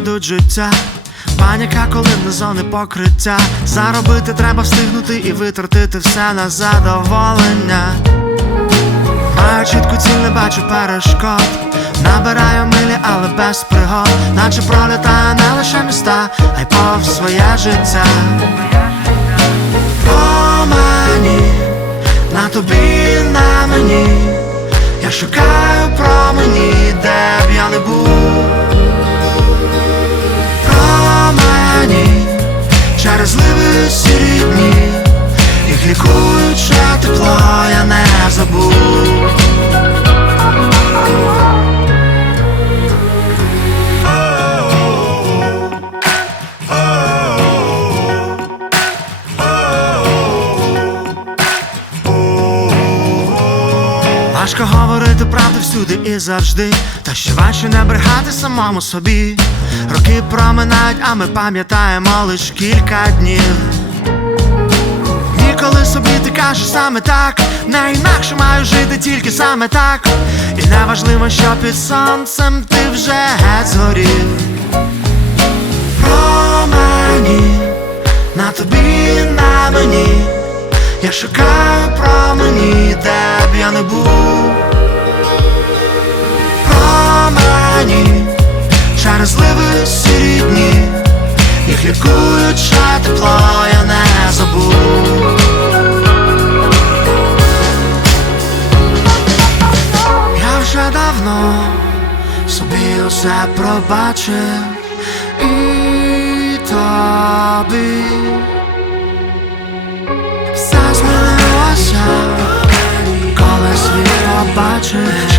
ждуть життя. Паніка, коли не зони покриття. Заробити треба встигнути і витратити все на задоволення. Маю чітку ціль, не бачу перешкод. Набираю милі, але без пригод. Наче пролітаю не лише міста, а й повз своє життя. По мені, на тобі, на мені. Я шукаю Важко говорити правду всюди і завжди, та ще важче не брехати самому собі. Роки проминають, а ми пам'ятаємо лиш кілька днів. Ніколи собі ти кажеш саме так, не інакше маю жити тільки саме так. І неважливо, що під сонцем ти вже геть згорів. Про мені, на тобі, на мені. Я шукаю промені, де б я не був. Промені через зливи сірі дні. Їх лікуюче тепло я не забув. Я вже давно собі усе пробачив і тобі. Все